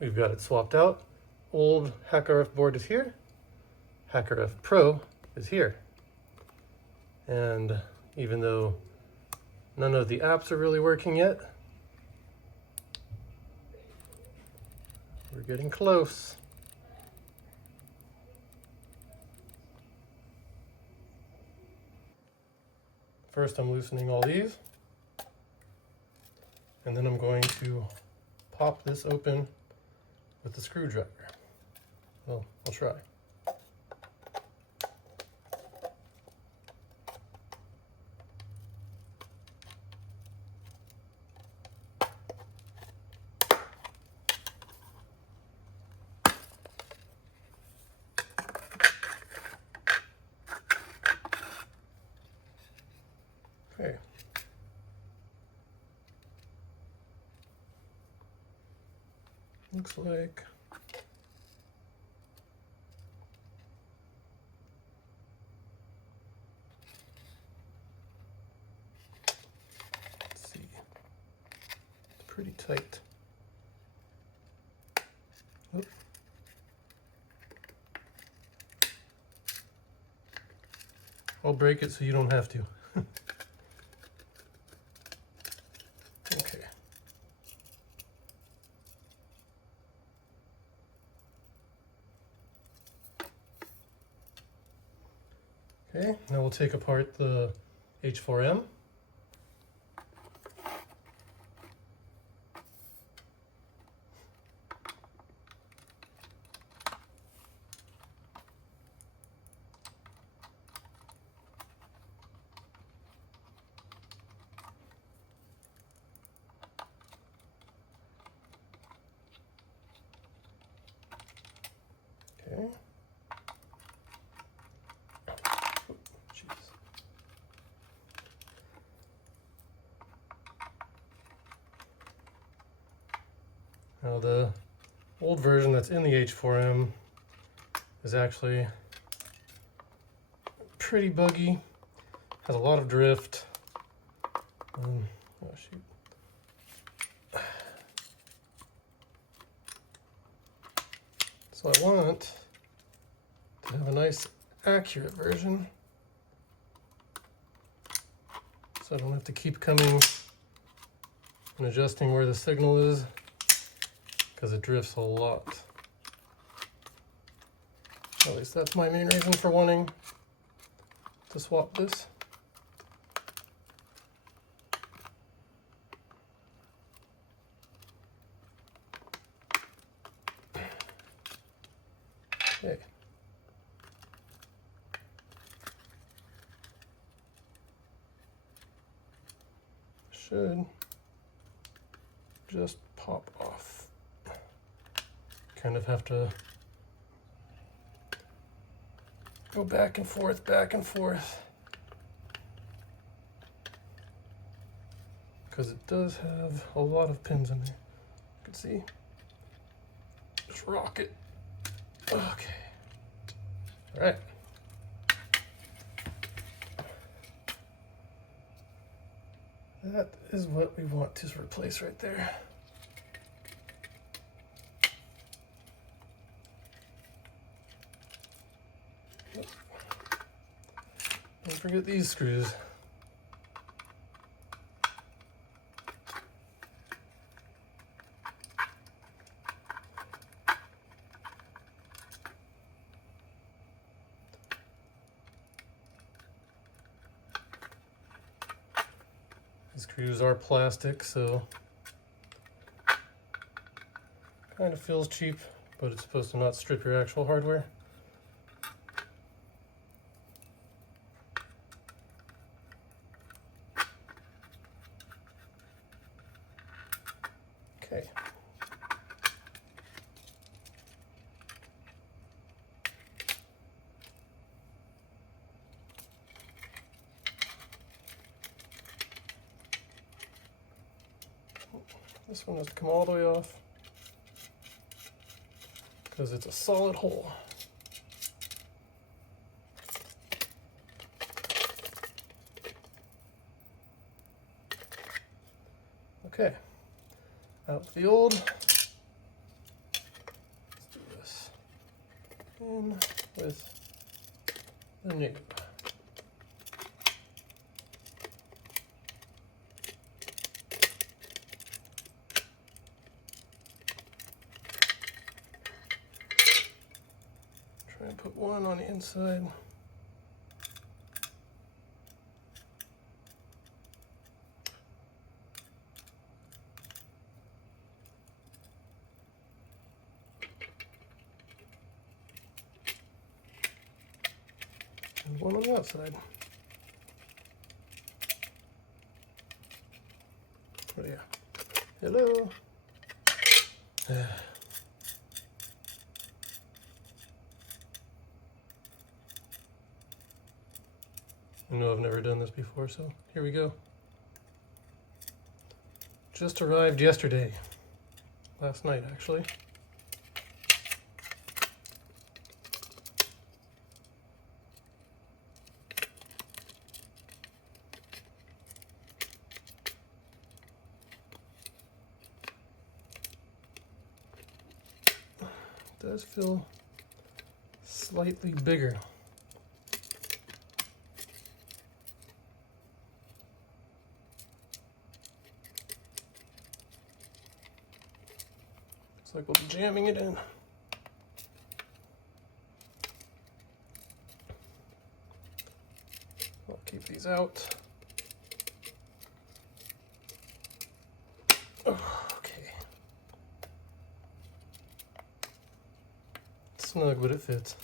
We've got it swapped out. Old HackRF board is here. HackRF Pro is here. And even though none of the apps are really working yet, we're getting close. First, I'm loosening all these, and then I'm going to pop this open with the screwdriver. Well, I'll try. Okay. Looks like let's see. It's pretty tight. Oop. I'll break it so you don't have to. Okay. Okay, now we'll take apart the H4M. Okay. Jeez. Now the old version that's in the H4M is actually pretty buggy, has a lot of drift. Oh shoot. So I want to have a nice accurate version, so I don't have to keep coming and adjusting where the signal is, because it drifts a lot. At least that's my main reason for wanting to swap this. Okay. Should just pop off. Kind of have to go back and forth, because it does have a lot of pins in there. You can see. Just rock it. Okay. All right. That is what we want to replace right there. Don't forget these screws. The screws are plastic, so kind of feels cheap, but it's supposed to not strip your actual hardware. Okay. This one has to come all the way off because it's a solid hole. Okay, out with the old. in with the new. Try and put one on the inside. And one on the outside. Oh yeah. Hello. I know I've never done this before, so here we go. Just arrived yesterday. Last night, actually. It does feel slightly bigger. Looks like we'll be jamming it in. I'll keep these out. Okay. It's snug, but it fits.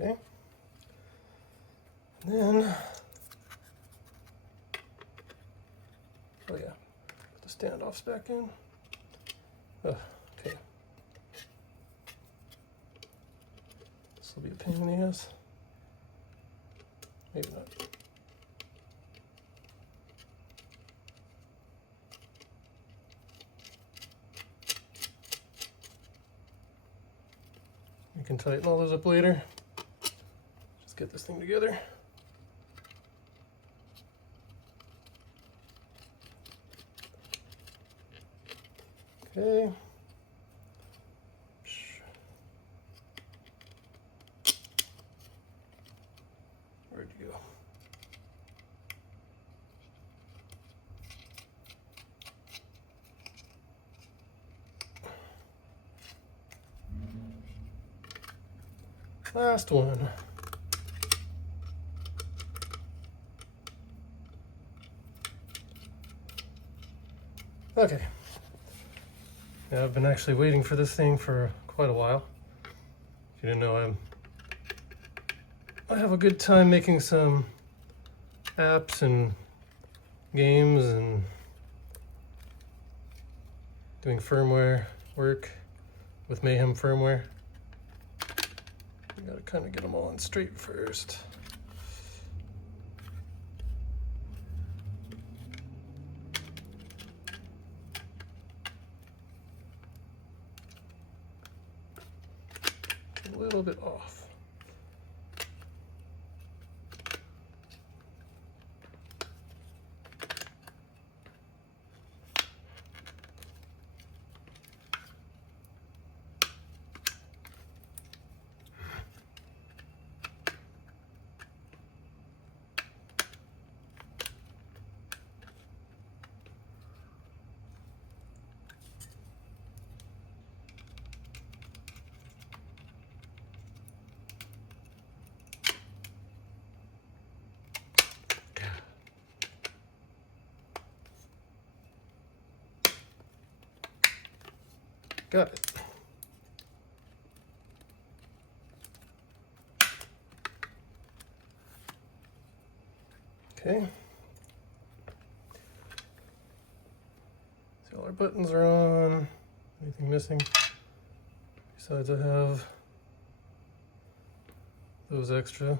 Okay. And then, oh yeah, put the standoffs back in. Oh, okay. This will be a pain in the ass. Maybe not. You can tighten all those up later. Just get this thing together. Okay. Where'd you go? Last one. Okay. Yeah, I've been actually waiting for this thing for quite a while. If you didn't know, I have a good time making some apps and games and doing firmware work with Mayhem firmware. You gotta kind of get them all on straight first. A little bit off. Got it. Okay. See, all our buttons are on. Anything missing? Besides, I have those extra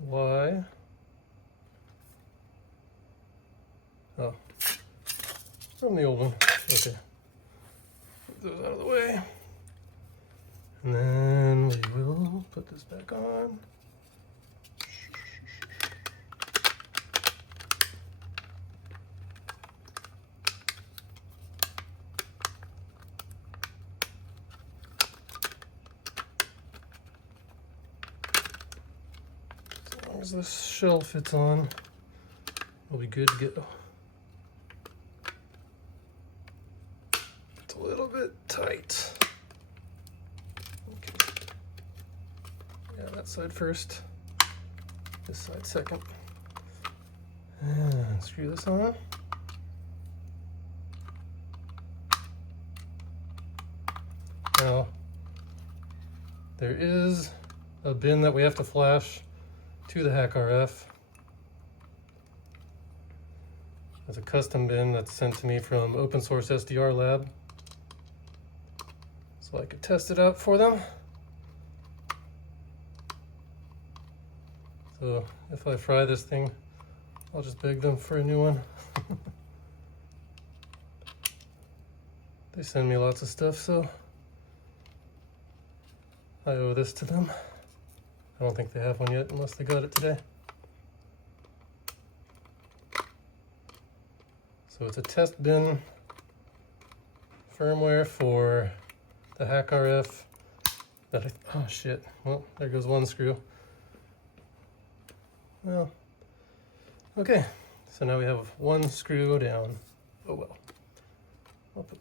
Y. Oh, from the old one. Okay. Get those out of the way. And then we will put this back on. As long as this shell fits on, we'll be good to go. It's a little bit tight. Okay. Yeah, that side first, this side second. And screw this on. Now, there is a bin that we have to flash to the HackRF. It's a custom bin that's sent to me from Open Source SDR Lab, so I could test it out for them. So if I fry this thing, I'll just beg them for a new one. They send me lots of stuff, so I owe this to them. I don't think they have one yet unless they got it today. So it's a test bin firmware for the HackRF that oh shit, well, there goes one screw. Well, okay, so now we have one screw down. Oh well. I'll put